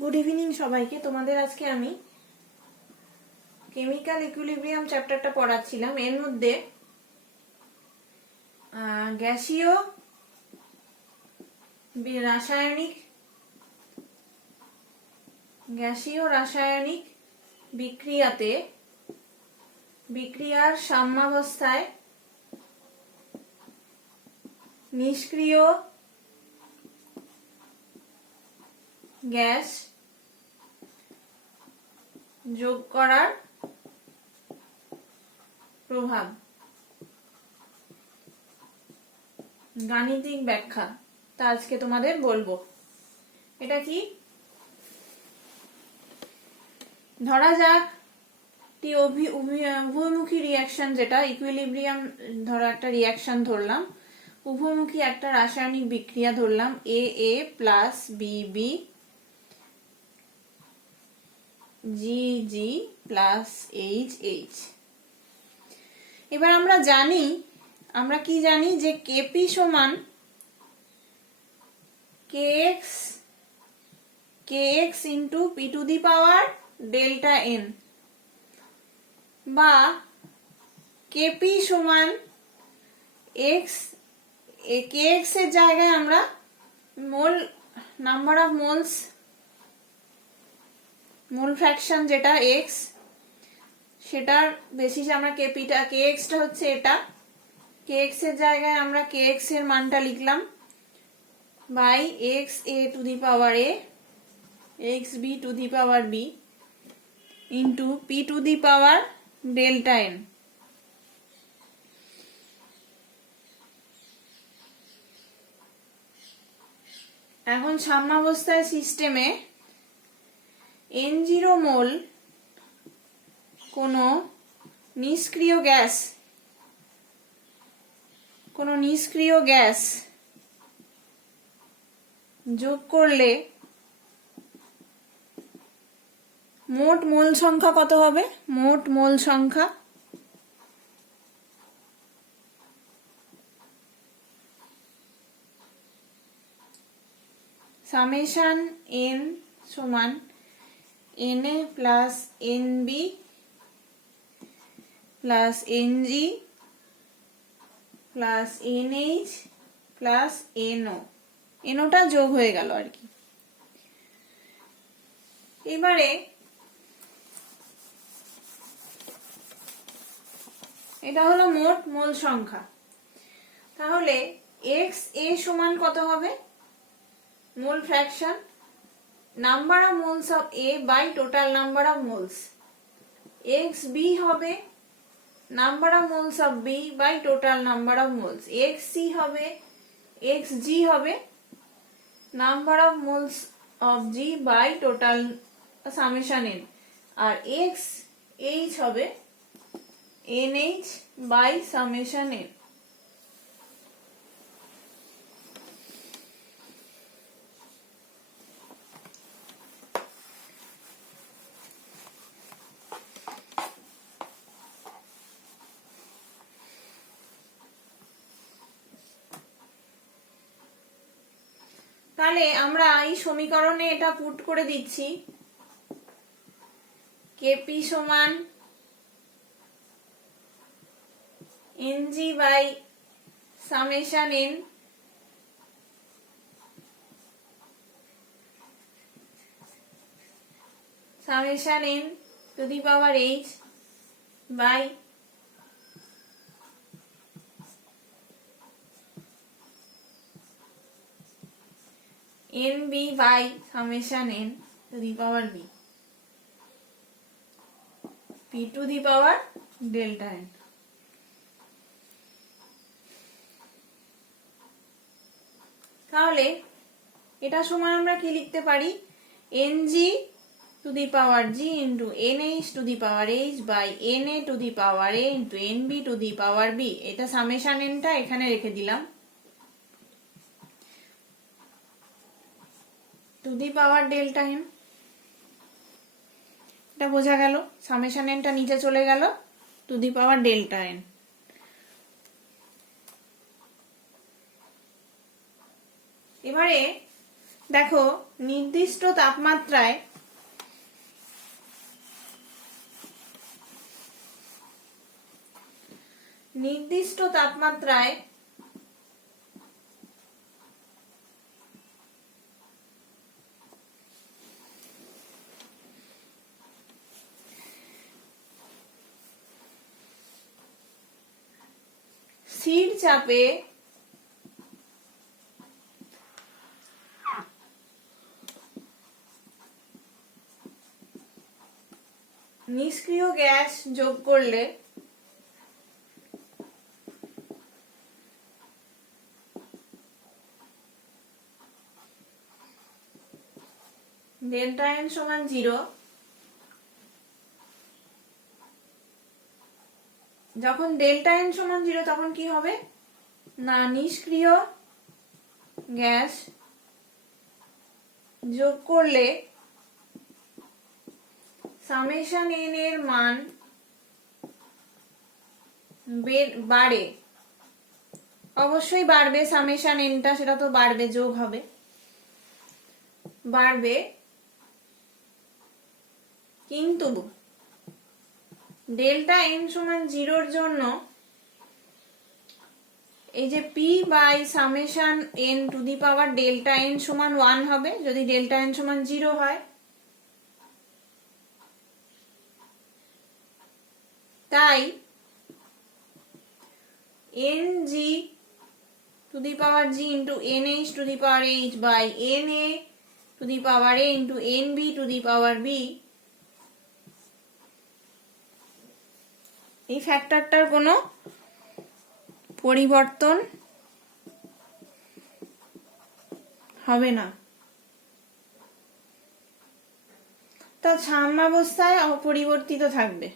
Good evening সবাইকে। তোমাদের আজকে আমি কেমিক্যাল ইকুইলিব্রিয়াম চ্যাপ্টারটা পড়াচ্ছিলাম। এর মধ্যে গ্যাসীয় রাসায়নিক বিক্রিয়াতে বিক্রিয়ার সাম্যাবস্থায় নিষ্ক্রিয় গ্যাস যোগ করার প্রভাব, গাণিতিক ব্যাখ্যা তা আজকে তোমাদের বলবো। এটা কি, ধরা যাক উভয়মুখী রিয়াকশন, যেটা ইকুইলিব্রিয়াম, ধরো একটা রিয়াকশন ধরলাম, উভয়মুখী একটা রাসায়নিক বিক্রিয়া ধরলাম, A plus B G plus H. এবার আমরা কি জানি যে কেপি সমান KX into P to the power delta N, বা কেপি সমান এক্স, কেএক্স এর জায়গায় আমরা নাম্বার অফ মোল ফ্র্যাকশন যেটা এক্স, সেটার বেসিসে আমরা কেএক্সটা হচ্ছে এটা, কেএক্স এর জায়গায় আমরা কেএক্স এর মানটা লিখলাম by X A to the power A, X B to the power B into P to the power delta N. এখন সাম্যাবস্থায় সিস্টেমে N0 মোল কোনো নিষ্ক্রিয় গ্যাস যোগ করলে মোট মোল সংখ্যা কত হবে? মোট মোল সংখ্যা সামেশন n সমান Na plus Nb plus Ng plus NH plus NOটা যোগ হয়ে গেল আর কি। এবারে এটা হলো মোট মোল সংখ্যা। তাহলে এক্স এ সমান কত হবে? Mole fraction, number of moles of A by total number of moles. X B হবে number of moles of B by total number of moles. X C হবে, এক্স জি হবে number of moles of G by total summation N, আর X H হবে NH by summation N. তাহলে আমরা এই সমীকরণে এটা পুট করে দিচ্ছি, কেপি সমান Ng by summation N to the power H by Nb by summation n to the power b, p to the power delta n। তাহলে এটা সমান আমরা কি লিখতে পারি? Ng to the power g into NH to the power h by Na to the power a into Nb to the power b। এটা summation nটা এখানে রেখে দিলাম, to the power delta N. এটা বোঝা গেল, সামেশন nটা নিচে চলে গেল, two the power delta N. এবারে দেখো নির্দিষ্ট তাপমাত্রায় স্থির চাপে নিষ্ক্রিয় গ্যাস যোগ করলে ডেল্টা এন সমান 0। যখন ডেল্টা এন সমান 0 তখন কি হবে না নিষ্ক্রিয় গ্যাস যোগ করলে সামেশন এন এর মান বাড়ে, অবশ্যই বাড়বে সামেশন এনটা, সেটা তো বাড়বে, যোগ হবে, বাড়বে, কিন্তু ডেল্টা এন সমান 0 এর জন্য এই যে P by summation N to the power delta N সমান 1 হবে যদি ডেল্টা এন সমান 0 হয়। তাই N G to the power G into N H to the power H by N A to the power A into N B to the power B, এই ফ্যাক্টরটার কোনো পরিবর্তন হবে না। তা সাম্যাবস্থায় অপরিবর্তিত থাকবে।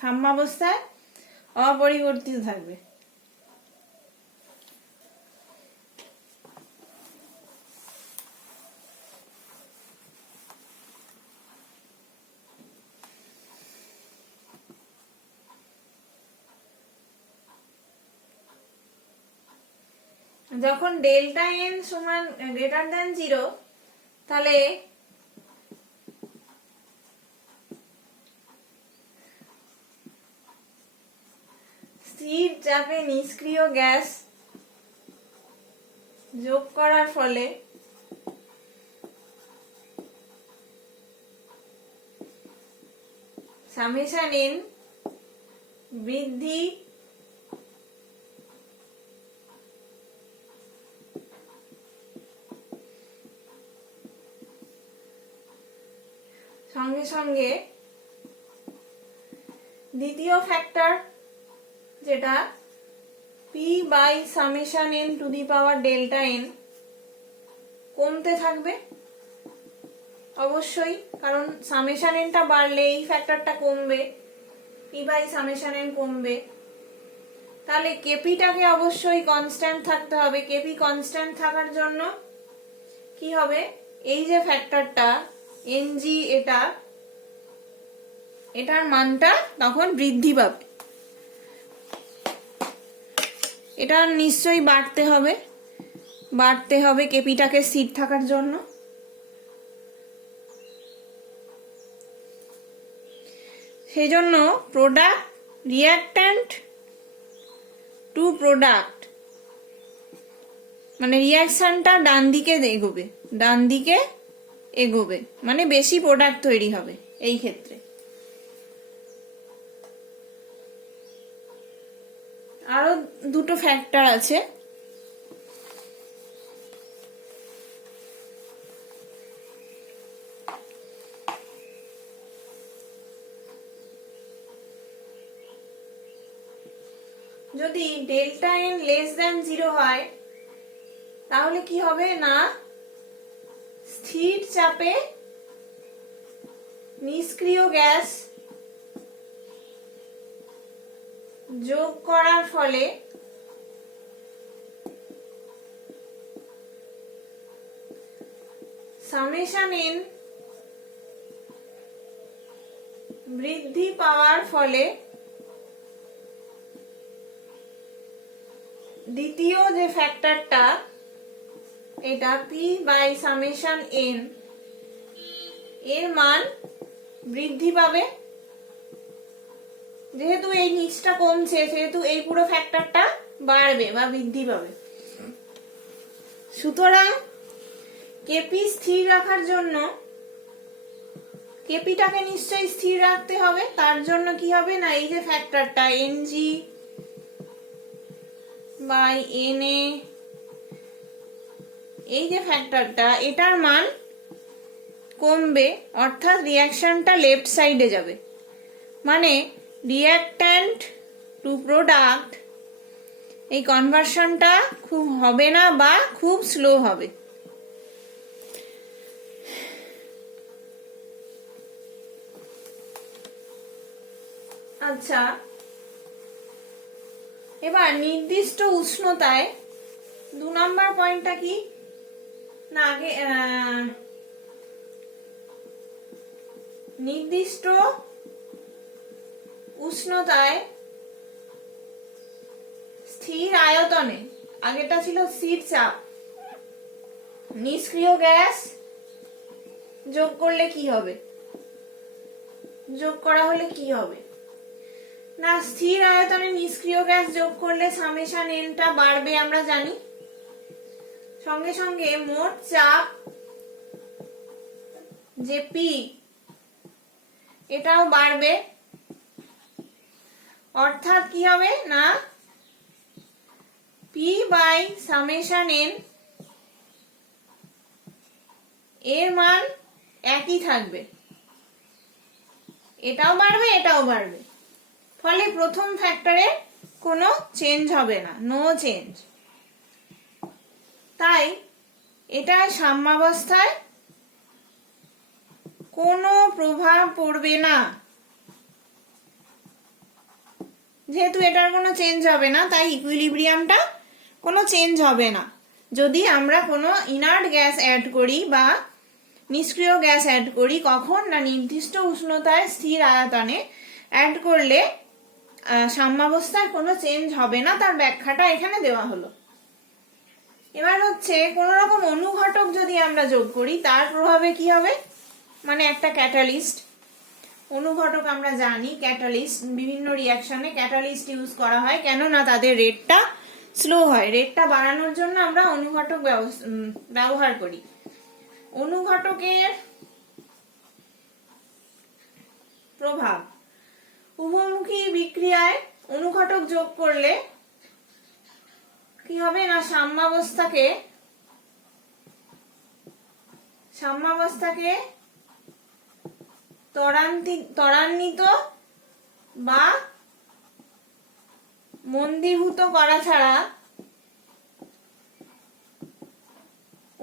সাম্যাবস্থায় অপরিবর্তিত থাকবে। যখন ডেল্টা এন সমান গ্রেটার দ্যান 0 তাহলে স্থির চাপে নিষ্ক্রিয় গ্যাস যোগ করার ফলে সামেশন এন বৃদ্ধি সঙ্গে সঙ্গে দ্বিতীয় ফ্যাক্টর যেটা P by summation N to the power delta N কমতে থাকবে অবশ্যই, কারণ সামেশন এনটা বাড়লে এই ফ্যাক্টরটা কমবে, পি বাই সামেশন এন কমবে। তাহলে কেপিটাকে অবশ্যই কনস্ট্যান্ট থাকতে হবে। কেপি কনস্ট্যান্ট থাকার জন্য কি হবে, এই যে ফ্যাক্টরটা এনজি এটার মানটা তখন বৃদ্ধি পাবে, এটা নিশ্চয়ই বাড়তে হবে কেপিটাকে স্থির থাকার জন্য। সেই জন্য প্রোডাক্ট রিঅ্যাক্ট্যান্ট টু প্রোডাক্ট মানে রিঅ্যাকশনটা ডান দিকে এগোবে মানে বেশি প্রোডাক্ট তৈরি হবে। এই ক্ষেত্রে আরো দুটো ফ্যাক্টর আছে। যদি ডেল্টা এন লেস দ্যান 0 হয় তাহলে কি হবে না স্থির চাপে নিষ্ক্রিয় গ্যাস যোগ করার ফলে সামেশন এন বৃদ্ধি পাওয়ার ফলে দ্বিতীয় যে ফ্যাক্টরটা, এটা পি বাই সামেশন এন এর মান বৃদ্ধি পাবে। যেহেতু এই নিচটা কমছে, সেহেতু এই পুরো ফ্যাক্টরটা বাড়বে বা বৃদ্ধি পাবে। সুতরাং কেপি স্থির রাখার জন্য কেপিটাকে নিশ্চয়ই স্থির রাখতে হবে। তার জন্য কি হবে না, এই যে ফ্যাক্টরটা এনজি বাই এনএ, এই যে ফ্যাক্টরটা, এটার মান কমবে, অর্থাৎ রিঅ্যাকশনটা লেফট সাইডে যাবে। মানে রিঅ্যাক্ট্যান্ট টু প্রোডাক্ট, এই কনভার্সনটা খুব হবে না বা খুব স্লো হবে। আচ্ছা, এবার নির্দিষ্ট উষ্ণতায় 2 নম্বর পয়েন্টটা কি না, আগে নির্দিষ্ট উষ্ণতায় স্থির আয়তনে, আগেটা ছিল স্থির চাপ, নিষ্ক্রিয় গ্যাস যোগ করলে কি হবে, যোগ করা হলে কি হবে না, স্থির আয়তনে নিষ্ক্রিয় গ্যাস যোগ করলে সামেশন এনটা বাড়বে, আমরা জানি। সঙ্গে সঙ্গে মোট চাপ যে পি, এটাও বাড়বে। অর্থাৎ কি হবে না, পি বাই সামেশন এন এর মান একই থাকবে, এটাও বাড়বে এটাও বাড়বে। ফলে প্রথম ফ্যাক্টরে কোনো চেঞ্জ হবে না, নো চেঞ্জ। তাই এটা সাম্যাবস্থায় কোনো প্রভাব পড়বে না। যেহেতু এটার কোনো চেঞ্জ হবে না, তাই ইকুইলিব্রিয়ামটা কোনো চেঞ্জ হবে না। যদি আমরা কোনো ইনার্ট গ্যাস অ্যাড করি বা নিষ্ক্রিয় গ্যাস অ্যাড করি, কখন না নির্দিষ্ট উষ্ণতায় স্থির আয়তনে অ্যাড করলে সাম্যাবস্থায় কোনো চেঞ্জ হবে না। তার ব্যাখ্যাটা এখানে দেওয়া হলো। এবার হচ্ছে কোন রকম অনুঘটক যদি আমরা যোগ করি, তার প্রভাবে কি হবে, মানে একটা ক্যাটালিস্ট, অনুঘটক আমরা জানি ক্যাটালিস্ট, বিভিন্ন রিঅ্যাকশনে ক্যাটালিস্ট ইউজ করা হয়, কেননা তাদের রেটটা স্লো হয়। রেটটা বাড়ানোর জন্য আমরা অনুঘটক ব্যবহার করি। অনুঘটকের প্রভাব, উভমুখী বিক্রিয়ায় অনুঘটক যোগ করলে কি হবে না, সাম্যাবস্থাকে ত্বরান্বিত বা মন্দীভূত করা ছাড়া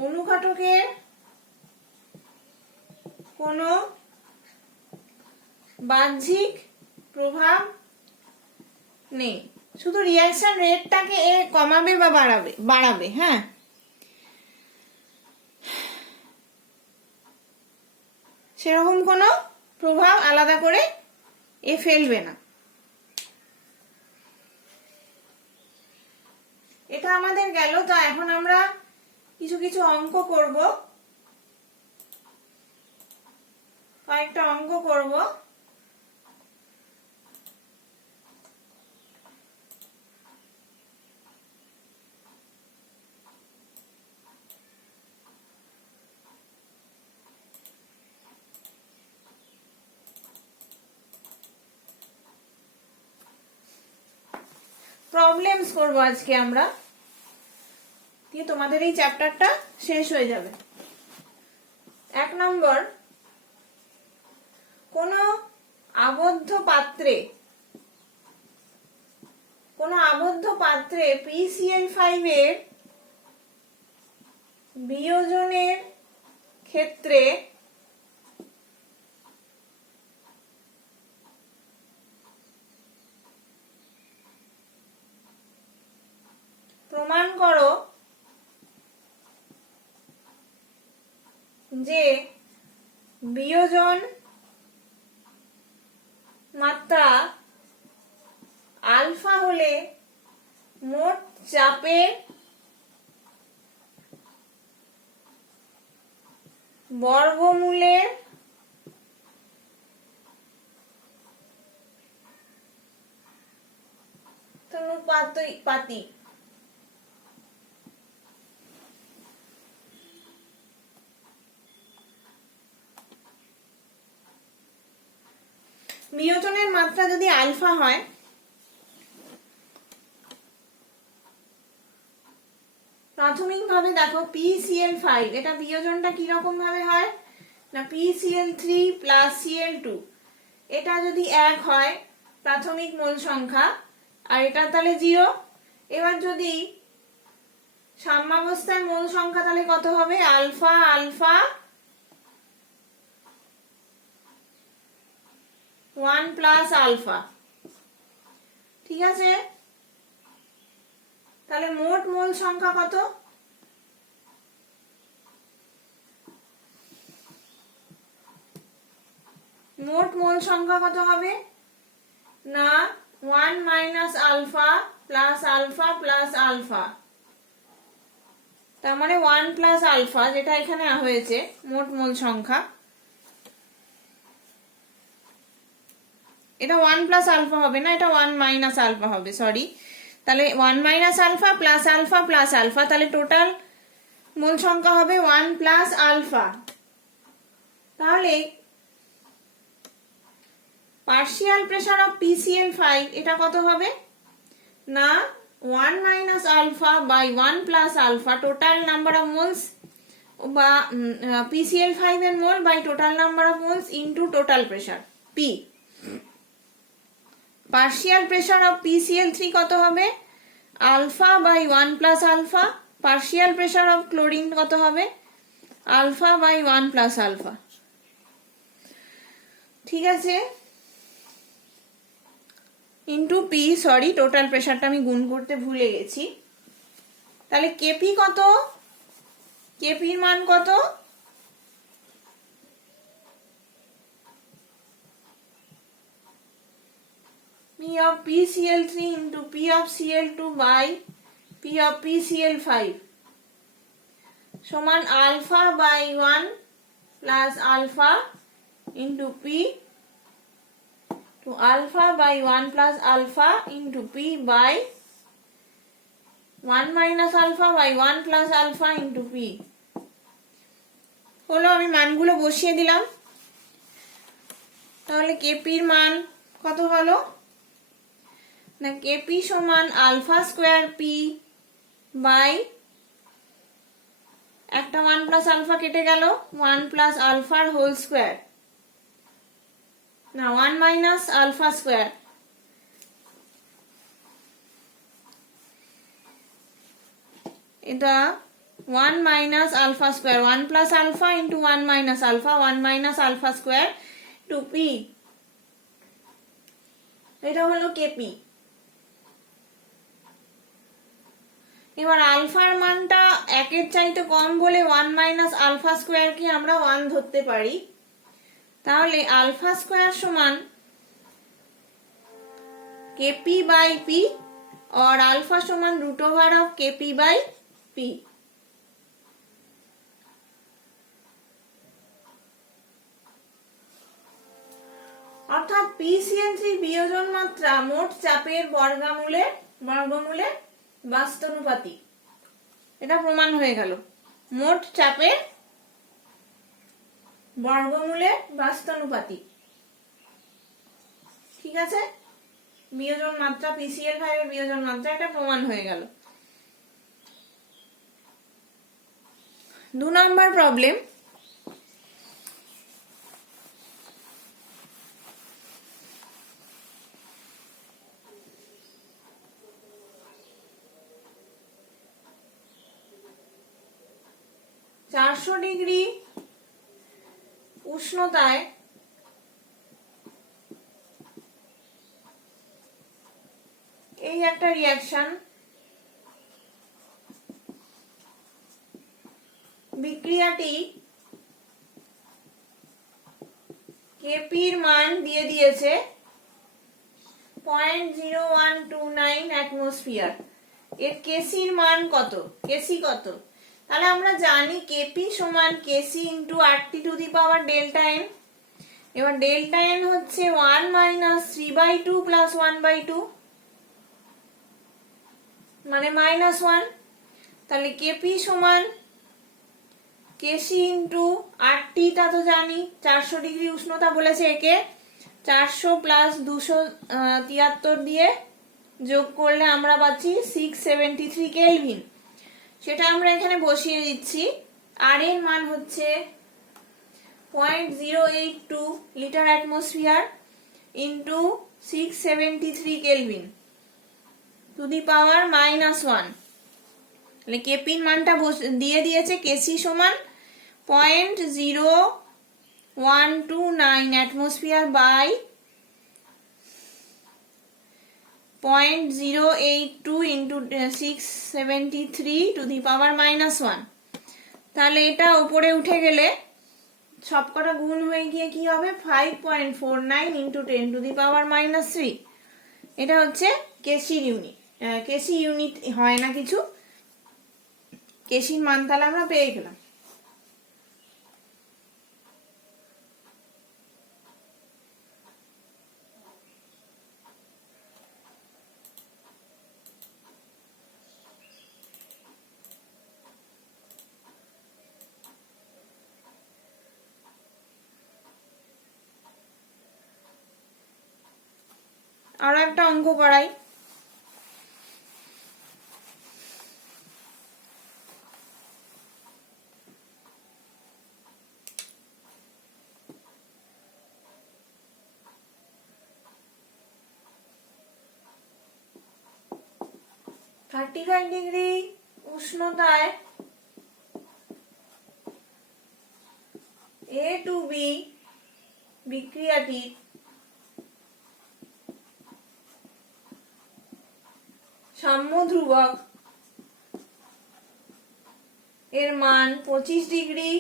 অনুঘটকের কোনো বাহ্যিক প্রভাব নেই। শুধু রিঅ্যাকশন রেটটাকে কমাবে বা বাড়াবে। হ্যাঁ, সেরকম কোনো প্রভাব আলাদা করে ফেলবে না। এটা আমাদের গেল। তো এখন আমরা কিছু কিছু অঙ্ক করব, কয়েকটা অঙ্ক করব। প্রবলেমস করব আজকে আমরা, দিয়ে তোমাদের এই চ্যাপ্টারটা শেষ হয়ে যাবে। 1 নম্বর, কোন আবদ্ধ পাত্রে PCl5 এর বিয়োজনের ক্ষেত্রে প্রমাণ করো যে বিয়োজন মাত্রা আলফা হলে মোট চাপের বর্গমূলের অনুপাতিক। বিয়োজনের মাত্রা যদি আলফা হয়, প্রাথমিকভাবে দেখো PCl5, এটা বিয়োজনটা কিরকম ভাবে হয় না PCl3 প্লাস Cl2, এটা যদি 1 হয় প্রাথমিক মোল সংখ্যা, আর এটা তাহলে 0। এবার যদি সাম্যাবস্থায় মোল সংখ্যা তাহলে কত হবে? Alpha alpha 1 plus alpha. ঠিক আছে, তাহলে মোট মোল সংখ্যা কত? মোট মোল সংখ্যা কত হবে না 1 minus alpha plus alpha plus alpha, তার মানে 1 প্লাস আলফা, যেটা এখানে হয়েছে মোট মোল সংখ্যা। এটা 1 প্লাস আলফা হবে না, এটা 1 মাইনাস আলফা হবে, সরি। তাহলে 1 minus alpha plus alpha plus alpha, তাহলে টোটাল মোল সংখ্যা হবে 1 প্লাস আলফা। তাহলে পার্শিয়াল প্রেসার অফ PCl5 এটা কত হবে না 1 minus alpha by 1 plus alpha, total number of moles বা PCl5 এর mole by total number of moles into total pressure P। Partial pressure of PCl3 কত হবে alpha by 1 plus alpha, partial pressure of chlorine কত হবে alpha by 1 plus alpha. ঠিক আছে, into P, sorry total প্রেসারটা আমি গুণ করতে ভুলে গেছি। তাহলে কেপি কত? কেপির মান কত? P of PCl3 into P of Cl2 by P of PCl5 সমান alpha by 1 plus alpha into P to alpha by 1 plus alpha into P by 1 minus alpha by 1 plus alpha into P হলো। আমি মানগুলো বসিয়ে দিলাম। তাহলে কেপির মান কত হলো না কেপি সমান আলফা স্কোয়ার পি বাই একটা 1 প্লাস আলফা কেটে গেল 1 প্লাস আলফার হোল স্কোয়ার, না 1 মাইনাস আলফা স্কোয়ার, এটা 1 minus alpha square, 1 plus alpha into 1 minus alpha, 1 minus alpha square to P, এটা হলো কেপি। এবার আলফার মানটা 1 এর চাইতে কম বলে 1 মাইনাস আলফা স্কোয়ার কি আমরা 1 ধরতে পারি। তাহলে আলফা স্কোয়ার সমান কেপি বাই পি और अल्फा समान root over of K P by P. অর্থাৎ PCl3 বিয়োজন মাত্রা মোট চাপের বর্গমূলের বাস্তানুপাতিক, এটা প্রমাণ হয়ে গেল। মোট চাপের বর্গমূলের বাস্তানুপাতিক। ঠিক আছে, বিয়োজন মাত্রা PCl5 এর বিয়োজন মাত্রা এটা প্রমাণ হয়ে গেল। 2 নম্বর প্রবলেম, চারশো ডিগ্রি উষ্ণতায় এই একটা রিঅ্যাকশন, বিক্রিয়াটি কেপির মান দিয়ে দিয়েছে 0.0129 অ্যাটমসফিয়ার। এর কেসির মান কত? কেসি কত? তাহলে আমরা জানি কেপি সমান KC into RT to the power delta N. এবার ডেল্টা এন হচ্ছে 1 মাইনাস 3/2 প্লাস 1/2 মানে -1। তাহলে কেপি সমান কেসি ইন্টু RT টা তো জানি 400 ডিগ্রি উষ্ণতা বলেছে, একে 400 প্লাস 273 দিয়ে যোগ করলে আমরা পাচ্ছি 673 কেলভিন। সেটা আমরা এখানে বসিয়ে দিচ্ছি। আর এর মান হচ্ছে 0.082 litre atmosphere into 673 kelvin to the power -1। তাহলে কেপির মানটা দিয়ে দিয়েছে, কেসি সমান 0.0129 atmosphere by 0.082 into 673 to the power -1। তাহলে এটা উপরে উঠে গেলে সবকটা গুণ হয়ে গিয়ে কি হবে 5.49 ইন্টু 10 টু দি পাওয়ার -3। এটা হচ্ছে কেসির ইউনিট। কেসি ইউনিট হয় না কিছু, কেসির মান তাহলে আমরা পেয়ে গেলাম। আরো একটা অঙ্ক করাই। (35 ডিগ্রি উষ্ণতায় A টু B বিক্রিয়াটি সাম্য ধ্রুবক এর মান 25 ডিগ্রি,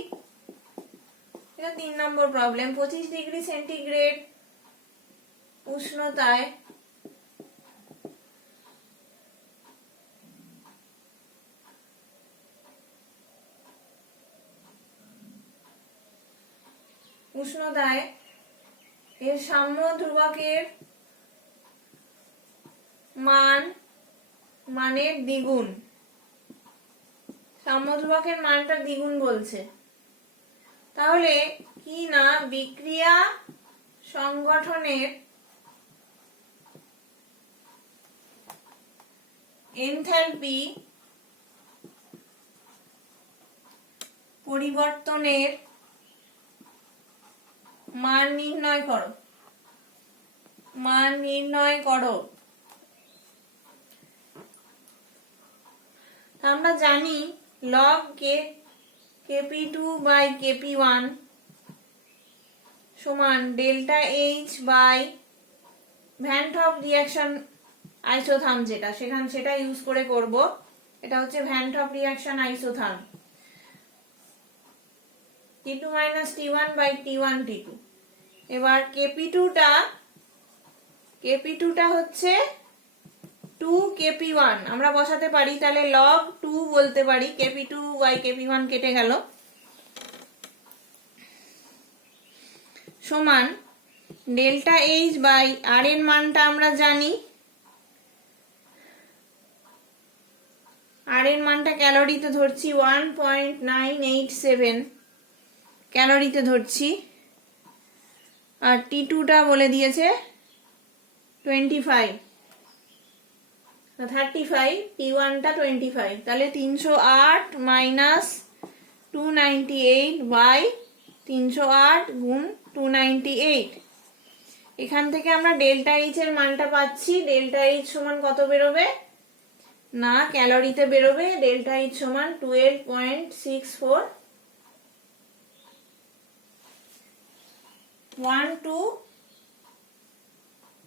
এটা 3 নম্বর প্রবলেম, 25 ডিগ্রি সেন্টিগ্রেড উষ্ণতায় এর সাম্য ধ্রুবকের মানের দ্বিগুণ, সাম্য ধ্রুবকের মানটা দ্বিগুণ বলছে। তাহলে কি না বিক্রিয়া সংগঠনের এনথালপি পরিবর্তনের মান নির্ণয় করো। আমরা জানি log kp2 বাই kp1 সমান delta H by van't Hoff reaction isotherm, সেটা ইউজ করে করব। এটা হচ্ছে van't Hoff reaction isotherm T2 minus T1 by T1 T2। এবার kp2 টা হচ্ছে 2 kp1 আমরা বসাতে পারি, তাহলে log 2 বলতে পারি, kp2 বাই kp1 কেটে গেল, সমান ডেল্টা এইচ বাই আর এর মানটা আমরা জানি, আর এর মানটা ক্যালোরিতে ধরছি 1.987 ক্যালোরিতে ধরছি, আর T2 টা বলে দিয়েছে 35, T1 টা 25। তাহলে 308 মাইনাস 298 বাই 308 গুণ 298। এখান থেকে আমরা ডেল্টা এইচ এর মানটা পাচ্ছি। ডেল্টা এইচ সমান কত বেরোবে না ক্যালোরিতে বেরোবে, ডেল্টা এইচ সমান 12.64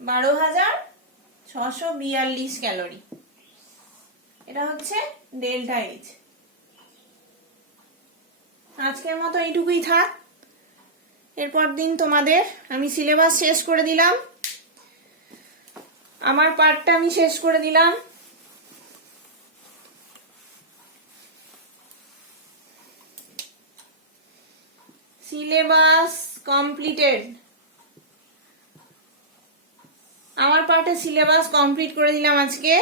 12,642 ক্যালোরি। এটা হচ্ছে ডেল্টা এইচ। আজকের মতো এইটুকুই থাক। এরপর দিন তোমাদের আমি সিলেবাস শেষ করে দিলাম। আমার পার্টটা আমি শেষ করে দিলাম। Syllabus completed. আমার পার্টে সিলেবাস কমপ্লিট করে দিলাম আজকে।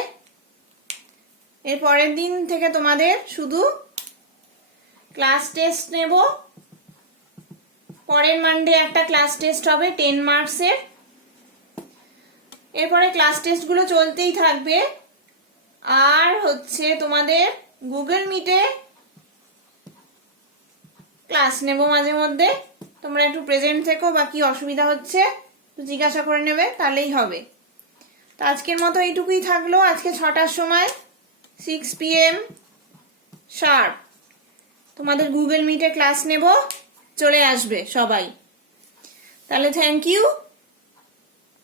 এর পরের দিন থেকে তোমাদের শুধু ক্লাস টেস্ট নেব। পরের মানডে একটা ক্লাস টেস্ট হবে 10 মার্কসের। এরপরে ক্লাস টেস্টগুলো চলতেই থাকবে। আর হচ্ছে তোমাদের গুগল মিটে ক্লাস নেব মাঝে মধ্যে। তোমরা একটু প্রেজেন্ট থেকো, বা কি অসুবিধা হচ্ছে জিজ্ঞাসা করে নেবে, তাহলেই হবে। তো আজকের মতো এইটুকুই থাকলো। আজকে 6টার সময় 6 PM শার্প তোমাদের গুগল মিটে ক্লাস নেব, চলে আসবে সবাই। তাহলে থ্যাংক ইউ।